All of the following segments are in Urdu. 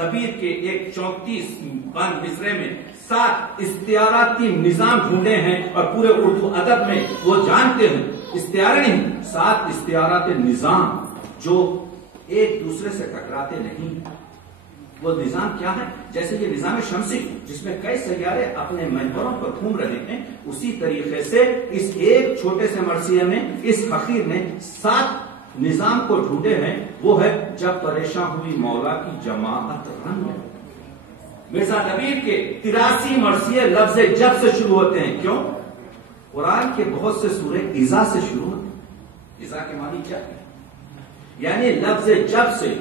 دبیر کے ایک 34 بند مصرے میں 7 استعاراتی نظام ڈھونڈے ہیں، اور پورے اردو ادب میں وہ جانتے ہیں استعارے نہیں، 7 استعاراتی نظام جو ایک دوسرے سے ٹکراتے نہیں۔ وہ نظام کیا ہے؟ جیسے یہ نظام شمسی جس میں کئی سیارے اپنے محوروں پر گھوم رہے ہیں، اسی طریقے سے اس ایک چھوٹے سے مرثیے میں اس فقیر نے 7 نظام کو ڈھونڈے ہیں۔ وہ ہے جب پریشان ہوئی مولا کی جماعت رن میں۔ مرزا دبیر کے 83 مرثیے لفظ جب سے شروع ہوتے ہیں۔ کیوں؟ قرآن کے بہت سے سورے اذا سے شروع ہوتے ہیں۔ اذا کے معنی کیا ہے؟ یعنی لفظ جب سے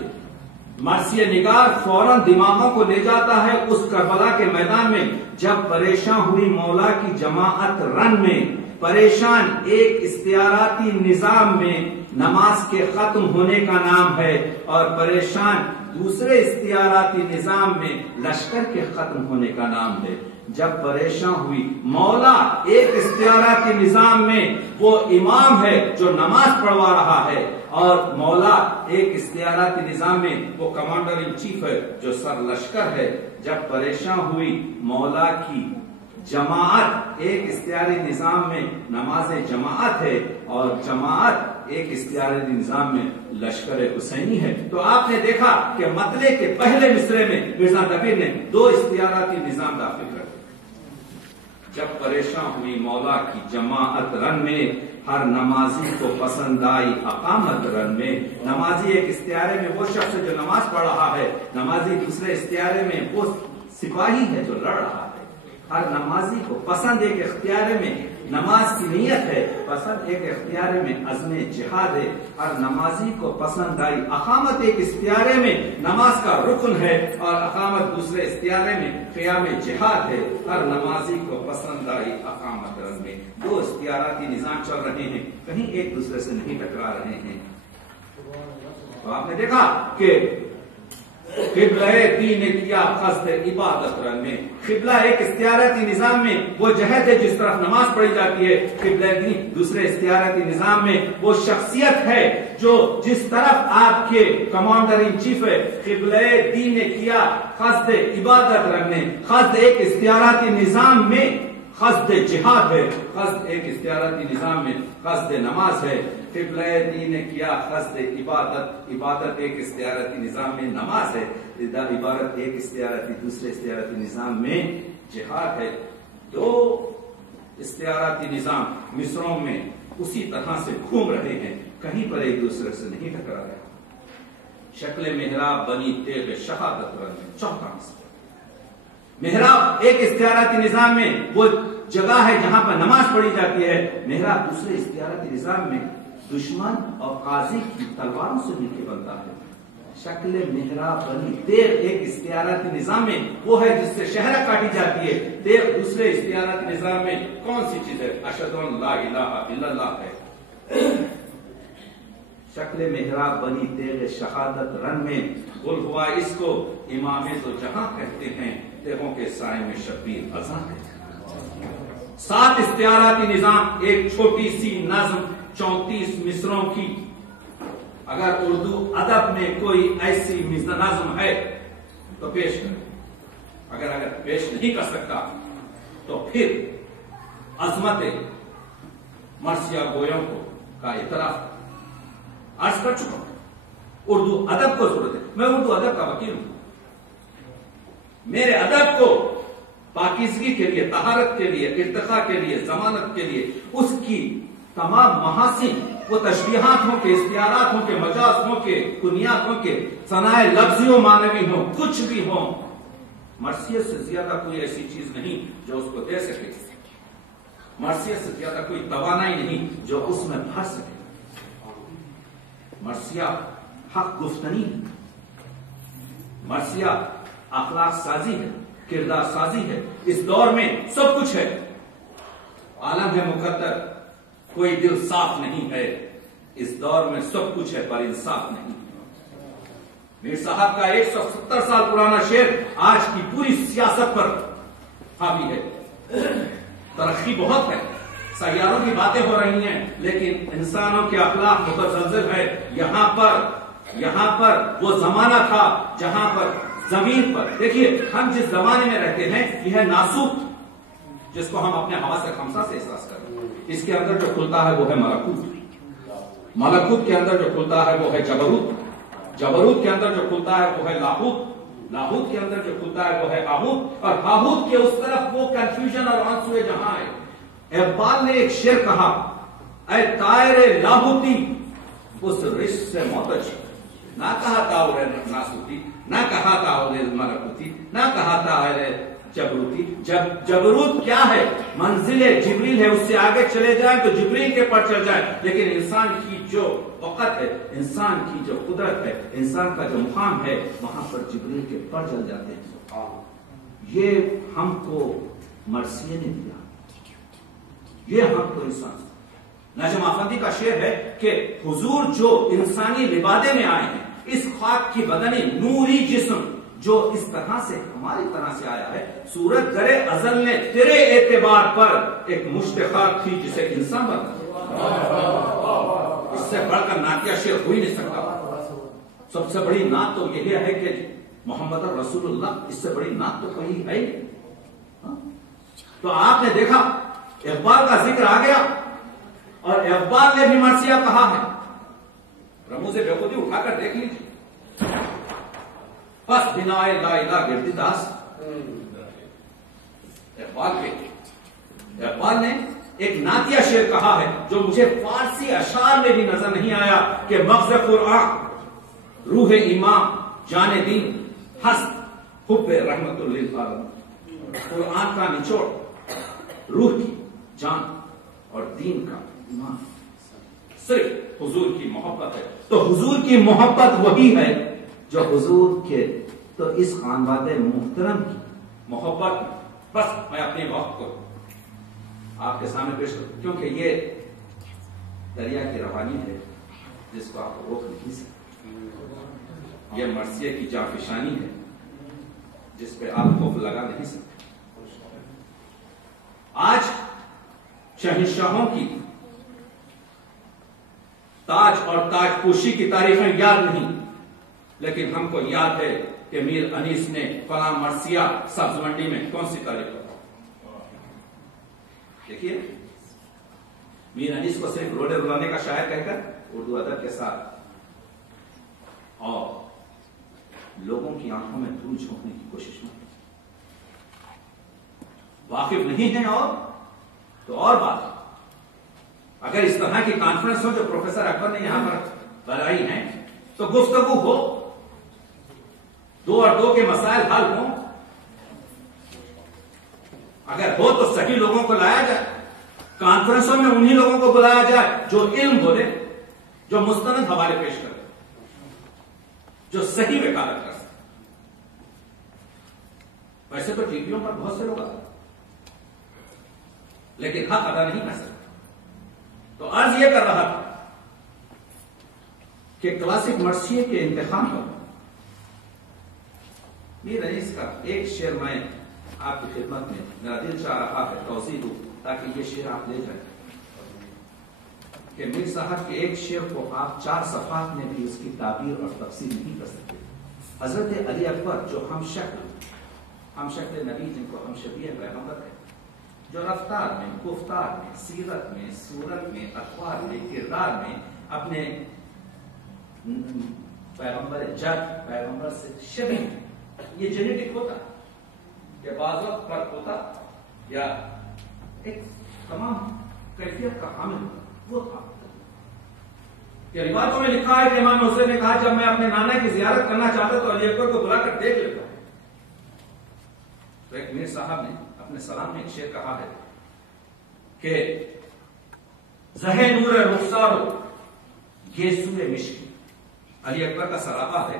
مرثیہ نگار فوراً دماغوں کو لے جاتا ہے اس کربلا کے میدان میں جب پریشان ہوئی مولا کی جماعت رن میں۔ پریشان ایک استعاراتی نظام میں نماز کے ختم ہونے کا نام ہے، اور پریشان دوسرے استعاراتی نظام میں لشکر کے ختم ہونے کا نام ہے۔ جب پریشان ہوئی مولا ایک استعاراتی نظام میں وہ امام ہے جو نماز پڑھوا رہا ہے، اور مولا ایک استعاراتی نظام میں وہ کمانڈر ان چیف ہے جو سر لشکر ہے۔ جب پریشان ہوئی مولا کی جماعت ایک استعاری نظام میں نماز جماعت ہے، اور جماعت ایک استعاری نظام میں لشکر حسینی ہے۔ تو آپ نے دیکھا کہ مطلع کے پہلے مصرے میں مرزا دبیر نے 2 استعاراتی نظام داخل کر دیا۔ جب پریشان ہوئی مولا کی جماعت رن میں، ہر نمازی کو پسند آئی اقامت رن میں۔ نمازی ایک استعارے میں وہ شخص ہے جو نماز پڑھ رہا ہے، نمازی دوسرے استعارے میں وہ سپاہی ہے جو لڑ رہا ہے۔ ہر نمازی کو پسند ایک اختیارے میں نماز کی نیت ہے، پسند ایک اختیارے میں عزم جہاد ہے۔ ہر نمازی کو پسند آئی اقامت ایک استعارے میں نماز کا رکن ہے، اور اقامت دوسرے استعارے میں قیام جہاد ہے۔ ہر نمازی کو پسند آئی اقامت رن میں۔ 2 استعاراتی نظام چل رہے ہیں، کہیں ایک دوسرے سے نہیں ٹکرا رہے ہیں۔ تو آپ نے دیکھا کہ قبلہ دین نے کیا قصد عبادت رن میں۔ قبلہ ایک استعاراتی نظام میں وہ جہت ہے جس طرف نماز پڑھی جاتی ہے، قبلہ دین دوسرے استعاراتی نظام میں وہ شخصیت ہے جو جس طرف آپ کے کمانڈر ان چیف ہے۔ قبلہ دین نے کیا قصد عبادت رن میں، قصد ایک استعاراتی نظام میں قصد جہاد ہے، قصد ایک استعاراتی نظام میں قصد نماز ہے۔ قبلہ دین نے کیا قصد عبادت، عبادت ایک استعاراتی نظام میں نماز ہے، عبادت ایک استعاراتی دوسرے استعاراتی نظام میں جہاد ہے۔ 2 استعاراتی نظام مصروں میں اسی طرح سے گھوم رہے ہیں، کہیں پر ایک دوسرے سے نہیں ٹکرا رہے۔ شکل محراب بنی تیغ شہادت رن میں 4 مصر۔ محراب ایک استعاراتی نظام میں وہ جگہ ہے جہاں پر نماز پڑھی جاتی ہے، محراب دوسرے استعاراتی نظام میں دشمن اور قاضی کی تلواروں سے مل کے بنتا ہے۔ شکل محراب بنی تیغ ایک استعاراتی نظام میں وہ ہے جس سے شہرہ کاٹی جاتی ہے، تیغ دوسرے استعاراتی نظام میں کون سی چیز ہے؟ اشہد ان لا الہ الا اللہ ہے۔ شکل محراب بنی تیغ شہادت رن میں گل ہوا اس کو امام دو جہاں کہتے ہیں، تیغوں کے سائے میں شبیر اذاں کہتے ہیں۔ 7 استعاراتی نظام، ایک چھوٹی سی نظم 34 مصروں کی۔ اگر اردو ادب میں کوئی ایسی نظم ہے تو پیش کرے، اگر پیش نہیں کر سکتا تو پھر عظمت مرثیہ گویوں کو کا اعتراف عرض کر چکا ہوں۔ اردو ادب کو ضرورت ہے، میں اردو ادب کا وکیل ہوں۔ میرے ادب کو پاکیزگی کے لیے، طہارت کے لیے، ارتقاء کے لیے، ضمانت کے لیے اس کی تمام محاسن، وہ تشبیہات ہوں کے، استعارات ہوں کے، مجاز ہوں کے، کنیات ہوں کے، ثنائے لفظی و معنوی ہوں، کچھ بھی ہوں، مرثیت سے زیادہ کوئی ایسی چیز نہیں جو اس کو دے سکے، مرثیت سے زیادہ کوئی توانائی نہیں جو اس میں بھر سکے۔ مرثیہ حق گفتنی ہے، مرثیہ اخلاق سازی ہے، کردار سازی ہے۔ اس دور میں سب کچھ ہے، عالم ہے مقدر، کوئی دل صاف نہیں ہے۔ اس دور میں سب کچھ ہے پر انصاف نہیں۔ میر صاحب کا 170 سال پرانا شعر آج کی پوری سیاست پر حاوی ہے۔ ترقی بہت ہے، سیاروں کی باتیں ہو رہی ہیں، لیکن انسانوں کے اخلاق متزلزل ہے۔ یہاں پر وہ زمانہ تھا جہاں پر زمین پر دیکھیے ہم جس زمانے میں رہتے ہیں یہ ہے ناسوت، جس کو ہم اپنے حواس خمسہ سے احساس کرتے ہیں. اس کے اندر جو کھلتا ہے وہ ہے ملکوت، ملکوت کے اندر جو کھلتا ہے وہ ہے جبروت، جبروت کے اندر جو کھلتا ہے وہ ہے لاہوت، لاہوت کے اندر جو کھلتا ہے وہ ہے آہوت، اور آہوت کے اس طرف وہ کنفیوژن اور آنسوئے جہاں ہے. اقبال نے ایک شعر کہا، اے طائر لاہوتی اس رش سے معتج، نہ کہا تھا ناسوتی، نہ کہا تھا ملکوتی، نہ کہا تھا جبروتی. جبروت کیا ہے؟ منزل جبریل ہے، اس سے آگے چلے جائیں تو جبریل کے پر چل جائیں، لیکن انسان کی جو وقت ہے، انسان کی جو قدرت ہے، انسان کا جو مقام ہے، وہاں پر جبریل کے پر چل جاتے ہیں. یہ ہم کو مرثیے نے دیا، یہ ہم کو انسان. نجم آفندی کا شعر ہے کہ حضور جو انسانی لبادے میں آئے ہیں، اس خاک کی بدنی نوری جسم جو اس طرح سے ہماری طرح سے آیا ہے، صورت گرے ازل نے تیرے اعتبار پر ایک مشت خاک تھی جسے انسان بنا. اس سے بڑھ کر نعتیہ شعر ہو ہی نہیں سکتا. سب سے بڑی نعت تو یہ ہے کہ محمد رسول اللہ، اس سے بڑی نعت تو کوئی ہے. تو آپ نے دیکھا اقبال کا ذکر آ گیا، اور اقبال نے بھی مرثیہ کہا ہے. رموز بےخودی اٹھا کر دیکھ لیجیے. بس بنا لا الہ گردی داس، اقبال نے ایک نعتیہ شعر کہا ہے جو مجھے فارسی اشعار میں بھی نظر نہیں آیا کہ مغز قرآن، روح ایمان، جان دین، ہست حب رحمت للعالمین. قرآن کا نچوڑ روح کی، جان اور دین کا ایمان صرف حضور کی محبت ہے. تو حضور کی محبت وہی ہے جو حضور کے، تو اس خانواد محترم کی محبت. بس میں اپنے وقت کو آپ کے سامنے پیش کروں، کیونکہ یہ دریا کی روانی ہے جس کو آپ روک نہیں سکتے. یہ مرثیے کی جانفشانی ہے جس پہ آپ خوف لگا نہیں سکتے. آج شہنشاہوں کی تاج اور تاج پوشی کی تاریخیں یاد نہیں، لیکن ہم کو یاد ہے کہ میر انیس نے فلاں مرثیہ سبز منڈی میں کون سی تاریخ کو. دیکھیے میر انیس کو صرف روڈے رلانے کا شاعر کہہ کر اردو ادب کے ساتھ اور لوگوں کی آنکھوں میں دھول جھونکنے کی کوشش میں واقف نہیں ہے. اور تو اور بات، اگر اس طرح کی کانفرنس ہو جو پروفیسر اکبر نے یہاں پر بنائی ہیں تو گفتگو ہو، 2 اور 2 کے مسائل حل ہوں. اگر ہو تو صحیح لوگوں کو لایا جائے، کانفرنسوں میں انہی لوگوں کو بلایا جائے جو علم بولے، جو مستند حوالے پیش کرے، جو صحیح وکالت کر سکے. ویسے تو ٹی ویوں پر بہت سے لوگ آتے لیکن حق ادا نہیں کر سکتے. تو عرض یہ کر رہا تھا کہ کلاسک مرثیے کے انتخاب پر میر انیس کا ایک شعر میں آپ کی خدمت میں میرا دل چاہ رہا ہے توضیح دوں تاکہ یہ شعر آپ لے جائیں کہ میر صاحب کے ایک شعر کو آپ 4 صفحات میں بھی اس کی تعبیر اور تفسیر نہیں کر سکتے. حضرت علی اکبر جو ہم شکل نبی، جن کو ہم شبیہ پیغمبر ہیں، جو رفتار میں، گفتار میں، سیرت میں، صورت میں، اخبار میں، کردار میں اپنے پیغمبر جد، پیغمبر سے شبیہ، یہ جینیٹک ہوتا یا بعض وقت فرق ہوتا یا ایک تمام کیفیت کا حامل وہ تھا. کہ روایتوں میں لکھا ہے کہ امام حسین نے کہا جب میں اپنے نانا کی زیارت کرنا چاہتا تو علی اکبر کو بلا کر دیکھ لیتا. تو ایک میر صاحب نے اپنے سلام میں ایک شعر کہا ہے کہ زہ نور رخسارو یہ سوئے مشکی. علی اکبر کا سراپا ہے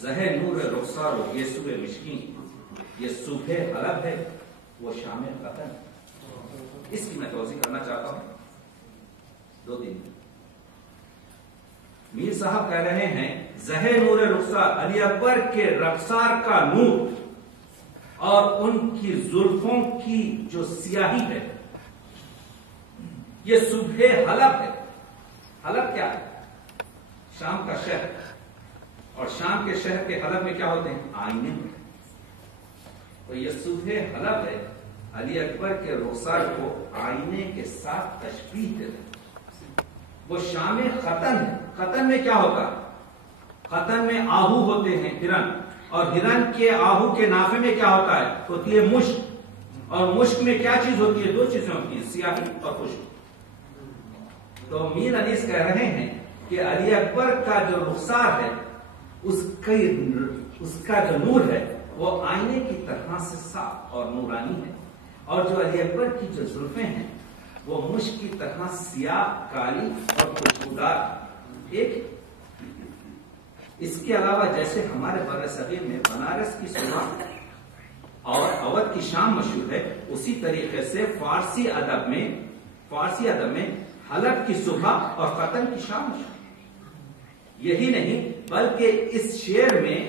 زہ نور رخسارو یہ سوئے مشکی، یہ صبح حلب ہے وہ شام قطن. اس کی میں توضیح کرنا چاہتا ہوں 2 دن. میر صاحب کہہ رہے ہیں زہ نور رخسار، علی اکبر کے رخسار کا نور اور ان کی زلفوں کی جو سیاہی ہے یہ صبح حلب ہے. حلب کیا ہے؟ شام کا شہر. اور شام کے شہر کے حلب میں کیا ہوتے ہیں؟ آئینے ہوتے ہیں. تو یہ صبح حلب ہے علی اکبر کے رخسار کو آئینے کے ساتھ تشبیہ دیتے ہیں. وہ شام ختن ہے. ختن میں کیا ہوتا ہے؟ ختن میں آہو ہوتے ہیں، ہرن، اور ہرن کے آہو کے نافے میں کیا ہوتا ہے؟ ہوتی ہے مشک. اور مشک میں کیا چیز ہوتی ہے؟ دو چیزیں ہوتی ہیں، سیاہی اور خشک. تو میر انیس کہہ رہے ہیں کہ علی اکبر کا جو رخسار ہے اس کا جو نور ہے وہ آئینے کی طرح سے صاف اور نورانی ہے، اور جو علی اکبر کی جو زلفیں ہیں وہ مشک کی طرح سیاہ، کالی اور خوشبودار. ایک اس کے علاوہ جیسے ہمارے بر صغیر میں بنارس کی صبح اور اودھ کی شام مشہور ہے، اسی طریقے سے فارسی ادب میں حلب کی صبح اور ختن کی شام مشہور. یہی نہیں بلکہ اس شعر میں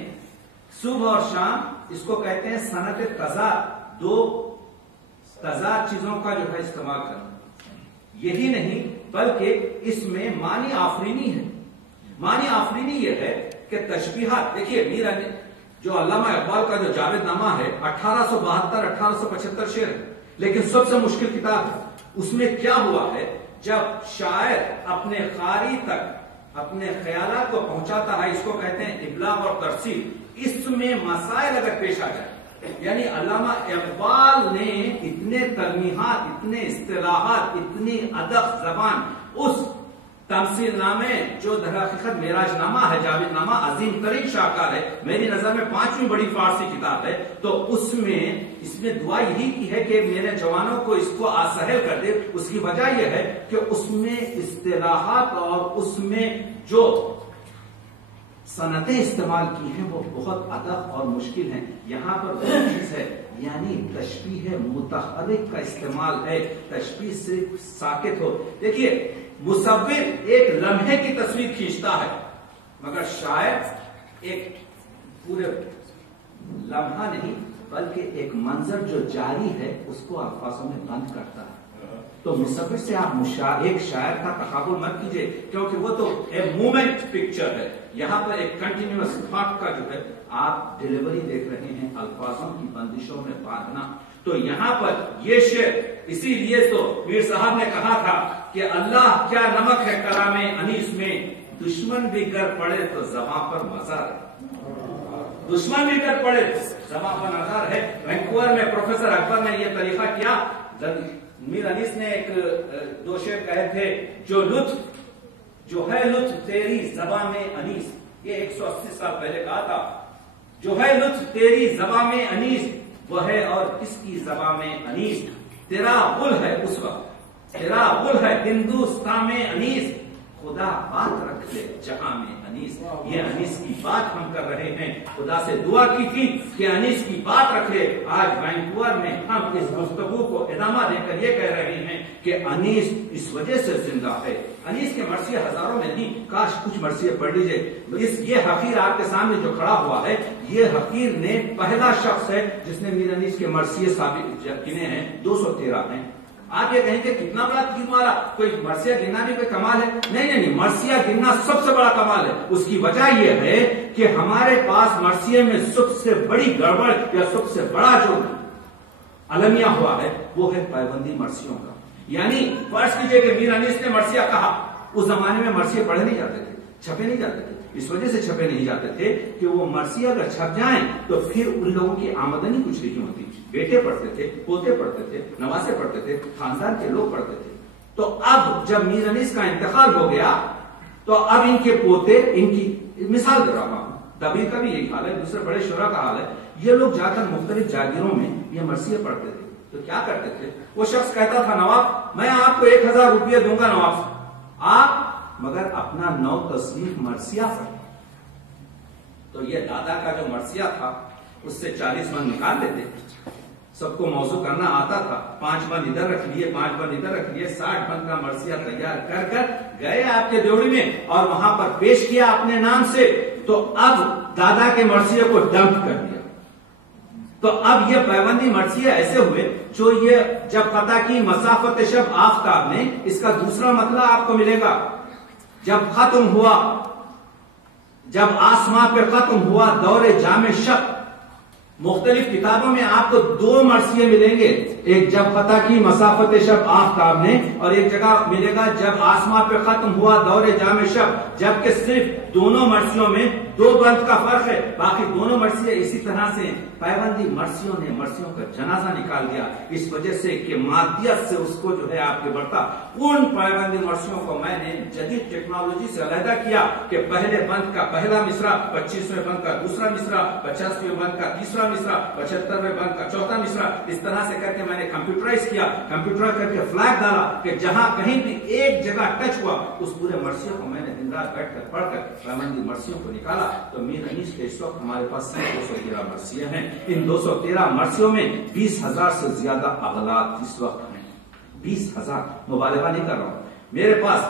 صبح اور شام اس کو کہتے ہیں صنعت تضاد، دو تضاد چیزوں کا جو ہے استعمال کرنا. یہی نہیں بلکہ اس میں معنی آفرینی ہے. معنی آفرینی یہ ہے کہ تشبیہات، دیکھیے میر جو علامہ اقبال کا جو جاوید نامہ ہے 1872-1875 شعر ہے، لیکن سب سے مشکل کتاب ہے. اس میں کیا ہوا ہے، جب شاعر اپنے قاری تک اپنے خیالات کو پہنچاتا ہے، اس کو کہتے ہیں ابلاغ اور ترسیل. اس میں مسائل اگر پیش آ جائے، یعنی علامہ اقبال نے اتنے تلمیحات، اتنے اصطلاحات، اتنی ادب زبان اس تمثیل نامے جو در حقیقت معراج نامہ ہے، جاوید نامہ عظیم ترین شاہکار ہے، میری نظر میں 5ویں بڑی فارسی کتاب ہے. تو اس میں دعا یہی کی ہے کہ میرے جوانوں کو اس کو آسہل کر دے. اس کی وجہ یہ ہے کہ اس میں اصطلاحات اور اس میں جو صنعتیں استعمال کی ہیں وہ بہت ادق اور مشکل ہیں. یہاں پر وہ چیز ہے، یعنی تشبیہ متحرک کا استعمال ہے، تشبیہ صرف ساکت ہو. دیکھیے مصور ایک لمحے کی تصویر کھینچتا ہے، مگر شاعر ایک پورے لمحہ نہیں بلکہ ایک منظر جو جاری ہے اس کو الفاظوں میں بند کرتا ہے. تو مصور سے آپ ایک شاعر کا تقابل مت کیجئے، کیونکہ وہ تو ایک مومنٹ پکچر ہے. یہاں پر ایک کنٹینیوس تھاٹ کا جو ہے آپ ڈیلیوری دیکھ رہے ہیں، الفاظوں کی بندشوں میں باندھنا. تو یہاں پر یہ شعر، اسی لیے تو میر صاحب نے کہا تھا کہ اللہ کیا نمک ہے کلام انیس میں، دشمن بھی گر پڑے تو زباں پر مزہ ہے. دشمن بھی گر پڑے تو زباں پر نظر ہے. وینکوور میں پروفیسر اکبر نے یہ طریقہ کیا. میر انیس نے ایک دو شعر کہے تھے، جو ہے لطف تیری زباں میں انیس، یہ 180 سال پہلے کہا تھا. جو ہے لطف تیری زباں میں انیس، وہ ہے اور کس کی زباں میں انیس. تیرا غل ہے اس وقت، تیرا غل ہے ہندوستان میں انیس، خدا بات رکھ لے جہاں میں انیس. یہ انیس کی بات ہم کر رہے ہیں. خدا سے دعا کی تھی کہ انیس کی بات رکھ لے. آج وینکوور میں ہم اس گفتگو کو ادامہ دے کر یہ کہہ رہے ہیں کہ انیس اس وجہ سے زندہ ہے. انیس کے مرثیے ہزاروں میں نہیں، کاش کچھ مرثیے پڑھ لیجئے. یہ حقیر آپ کے سامنے جو کھڑا ہوا ہے، یہ حقیر نے پہلا شخص ہے جس نے میر انیس کے مرثیے ثابت گنے ہیں. 213 ہیں. آپ یہ کہیں کہ کتنا بڑا تیر مارا، کوئی مرثیہ گننا بھی کوئی کمال ہے؟ نہیں، مرثیہ گننا سب سے بڑا کمال ہے. اس کی وجہ یہ ہے کہ ہمارے پاس مرثیے میں سب سے بڑی گڑبڑ یا سب سے بڑا جو المیہ ہوا ہے وہ ہے پائبندی مرثیوں کا. یعنی فرض کیجئے کہ میر انیس نے مرثیہ کہا، اس زمانے میں مرثیے پڑھے نہیں جاتے تھے، چھپے نہیں جاتے تھے. اس وجہ سے چھپے نہیں جاتے تھے کہ وہ مرثیہ اگر چھپ جائیں تو پھر ان لوگوں کی آمدنی کچھ نہیں ہوتی. بیٹے پڑھتے تھے، پوتے پڑھتے تھے، نواسے پڑھتے تھے، خاندان کے لوگ پڑھتے تھے. تو اب جب میر انیس کا انتقال ہو گیا تو اب ان کے پوتے، ان کی مثال دے رہا ہوں، دبیر کا بھی یہی حال ہے، دوسرے بڑے شعراء کا حال ہے، یہ لوگ جا کر مختلف جاگیروں میں یہ مرثیے پڑھتے تھے. تو کیا کرتے تھے؟ وہ شخص کہتا تھا نواب میں آپ کو 1000 روپیہ دوں گا نواب سے، آپ مگر اپنا 9 تصنیف مرثیہ پڑھیں. تو یہ دادا کا جو مرثیہ تھا اس سے 40 من نکال لیتے. سب کو موضوع کرنا آتا تھا. 5 من ادھر رکھ لیے، 5 من ادھر رکھ لیے، 60 من کا مرثیہ تیار کر کر گئے آپ کے دیوڑی میں اور وہاں پر پیش کیا اپنے نام سے. تو اب دادا کے مرثیے کو ڈمپ کر دیا. تو اب یہ پیوندی مرثیے ایسے ہوئے جو یہ جب پتہ کی مسافت شب آفتاب نے، اس کا دوسرا مطلب آپ کو ملے گا. جب ختم ہوا جب آسمان پہ ختم ہوا دور جام شب. مختلف کتابوں میں آپ کو دو مرثیے ملیں گے, ایک جب فتح کی مسافت شب آفتاب نے, اور ایک جگہ ملے گا جب آسمان پہ ختم ہوا دور جام شب, جبکہ صرف دونوں مرثیوں میں دو بند کا فرق ہے, باقی دونوں مرثیے اسی طرح سے. پیوندی مرثیوں نے مرثیوں کا جنازہ نکال دیا اس وجہ سے کہ مادیت سے اس کو جو ہے آپ کے بڑھتا. ان پیوندی مرثیوں کو میں نے جدید ٹیکنالوجی سے علیحدہ کیا کہ پہلے بند کا پہلا مصرع, 25ویں بند کا دوسرا مصرع, 50ویں بند کا تیسرا مصرع, 75ویں بند کا چوتھا مصرع. اس طرح سے کر کے میں نے کمپیوٹرائز کیا, کمپیوٹر کر کے فلیگ ڈالا کہ جہاں کہیں بھی ایک جگہ ٹچ ہوا اس پورے مرثیوں کو میں نے دن رات بیٹھ کر پڑھ کر پیوندی مرثیوں کو نکالا. تو میر انیس کے اس وقت ہمارے پاس 213 مرثیے ہیں. ان 213 مرثیوں میں 20,000 سے زیادہ اغلاط اس وقت ہیں. 20,000, مبالغہ نہیں کر رہا ہوں. میرے پاس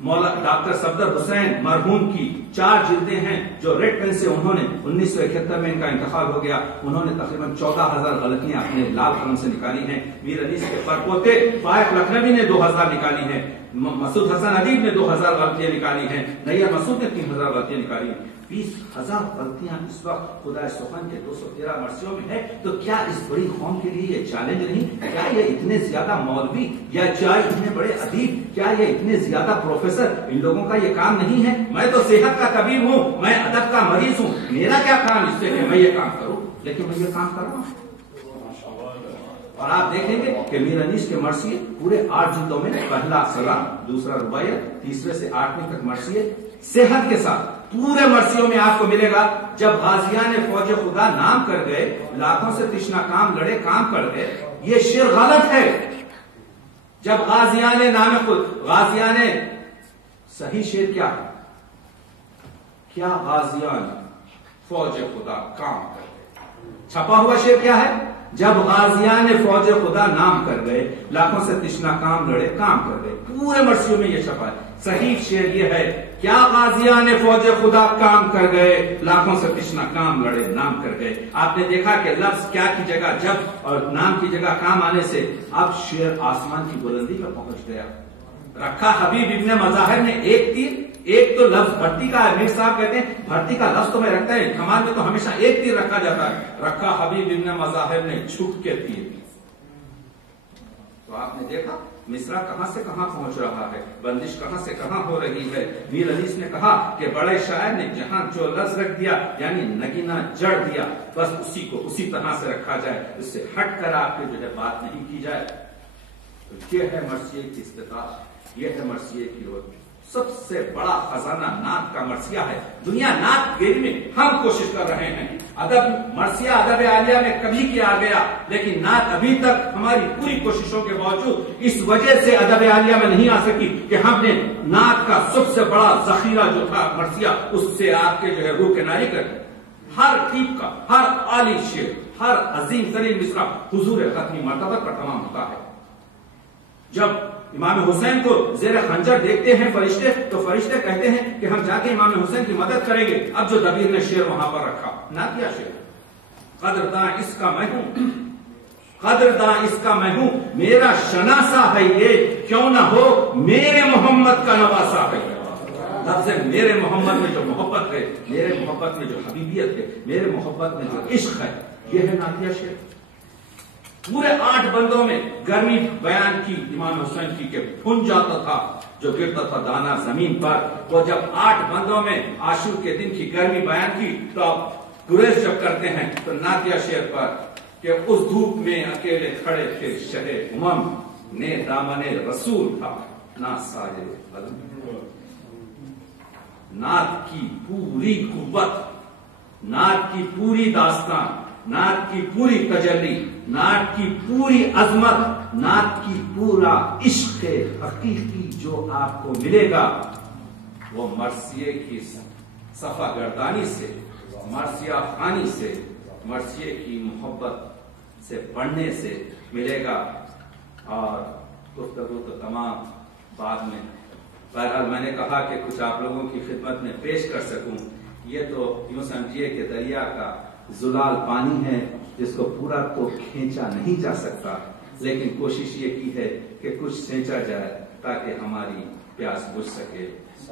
مولانا ڈاکٹر صفدر حسین مرحوم کی 4 جلدیں ہیں جو ریڈ پین سے انہوں نے 1971 میں ان کا انتقال ہو گیا. انہوں نے تقریباً 14,000 غلطیاں اپنے لال قلم سے نکالی ہیں. میر انیس کے پرپوتے فائق لکھنوی نے 2,000 نکالی ہیں. مسعود حسن ادیب نے 2,000 غلطیاں نکالی ہیں. نیر مسعود نے 3,000 غلطیاں نکالی ہیں. 20,000 غلطیاں اس وقت خدا سخن کے 213 مرثیوں میں ہے. تو کیا اس بڑی قوم کے لیے یہ چیلنج نہیں؟ کیا یہ اتنے زیادہ مولوی یا اتنے بڑے ادیب, کیا یہ اتنے زیادہ پروفیسر, ان لوگوں کا یہ کام نہیں ہے؟ میں تو صحت کا طبیب ہوں, میں ادب کا مریض ہوں, میرا کیا کام اس سے کہ میں یہ کام کروں؟ لیکن میں یہ کام کر رہا ہوں. اور آپ دیکھیں گے کہ میر انیس کے مرثیے پورے 8 جلدوں میں, پہلا سلام, دوسرا رباعیت, تیسرے سے 8ویں تک مرثیے صحت کے ساتھ. پورے مرثیوں میں آپ کو ملے گا جب غازیان فوج خدا نام کر گئے, لاکھوں سے تشنا کام لڑے کام کر گئے. یہ شعر غلط ہے. جب غازیان نام خود, غازیان صحیح شعر کیا ہے؟ کیا غازیان فوج خدا کام کر گئے. چھپا ہوا شعر کیا ہے؟ جب غازیان فوج خدا نام کر گئے, لاکھوں سے تشنا کام لڑے کام کر گئے. پورے مرثیوں میں یہ چھپا ہے. صحیح شعر یہ ہے, کیا غازیان فوج خدا کام کر گئے, لاکھوں سے تشنا کام لڑے نام کر گئے. آپ نے دیکھا کہ لفظ کیا کی جگہ جب اور نام کی جگہ کام آنے سے اب شعر آسمان کی بلندی پر پہنچ گیا. رکھا حبیب ابن مظاہر نے ایک تیر, ایک تو لفظ بھرتی کا ہے. میر صاحب کہتے ہیں بھرتی کا لفظ تو میں رکھتا ہے, کمان میں تو ہمیشہ ایک تیر رکھا جاتا ہے. رکھا حبیب ابن مظاہر نے جھک کے تیر. تو آپ نے دیکھا مصرع کہاں سے کہاں پہنچ رہا ہے, بندش کہاں سے کہاں ہو رہی ہے. میر انیس نے کہا کہ بڑے شاعر نے جہاں جو لفظ رکھ دیا یعنی نگینا جڑ دیا, بس اسی کو اسی طرح سے رکھا جائے, اس سے ہٹ کر آپ کی جو ہے بات نہیں کی جائے. تو یہ ہے مرثیے کی استطاعت, یہ ہے مرثیے کی روح. سب سے بڑا خزانہ نعت کا مرثیہ ہے. دنیا نعت گیری میں ہم کوشش کر رہے ہیں. ادب مرثیہ ادب عالیہ میں کبھی کیا گیا, لیکن نعت ابھی تک ہماری پوری کوششوں کے باوجود اس وجہ سے ادب عالیہ میں نہیں آ سکی کہ ہم نے نعت کا سب سے بڑا ذخیرہ جو تھا مرثیہ, اس سے آپ کے جو ہے روح کناری کر ہر ٹیپ کا, ہر عالی شعر, ہر عظیم ترین مصرع حضور ختمی مرتبہ پر تمام ہوتا ہے. جب امام حسین کو زیر خنجر دیکھتے ہیں فرشتے, تو فرشتے کہتے ہیں کہ ہم جا کے امام حسین کی مدد کریں گے. اب جو دبیر نے شعر وہاں پر رکھا, نہ کیا شعر, قدرداں اس کا میں ہوں, قدرداں اس کا میں ہوں, میرا شناسا ہے یہ, کیوں نہ ہو میرے محمد کا نواسا ہے. لفظ میرے محمد میں جو محبت ہے, میرے محبت میں جو حبیبیت ہے, میرے محبت میں جو عشق ہے, یہ ہے نعتیہ شعر. پورے 8 بندوں میں گرمی بیان کی امام حسین کی کہ پھن جاتا تھا جو گرتا تھا دانا زمین پر. وہ جب 8 بندوں میں عاشور کے دن کی گرمی بیان کی تو اب گریز جب کرتے ہیں تو نعتیہ شعر پر کہ اس دھوپ میں اکیلے کھڑے تھے شہ امم, نے دامن رسول تھا نہ سایہ قدم. نعت کی پوری قوت, نعت کی پوری داستان, نعت کی پوری تجلی, نعت کی پوری عظمت, نعت کی پورا عشق حقیقی جو آپ کو ملے گا وہ مرثیے کی صفحہ گردانی سے, مرثیہ خوانی سے, مرثیے کی محبت سے پڑھنے سے ملے گا. اور گفتگو تو تمام بعد میں, بہرحال میں نے کہا کہ کچھ آپ لوگوں کی خدمت میں پیش کر سکوں. یہ تو یوں سمجھیے کہ دریا کا زلال پانی ہے جس کو پورا تو کھینچا نہیں جا سکتا, لیکن کوشش یہ کی ہے کہ کچھ سینچا جائے تاکہ ہماری پیاس بجھ سکے.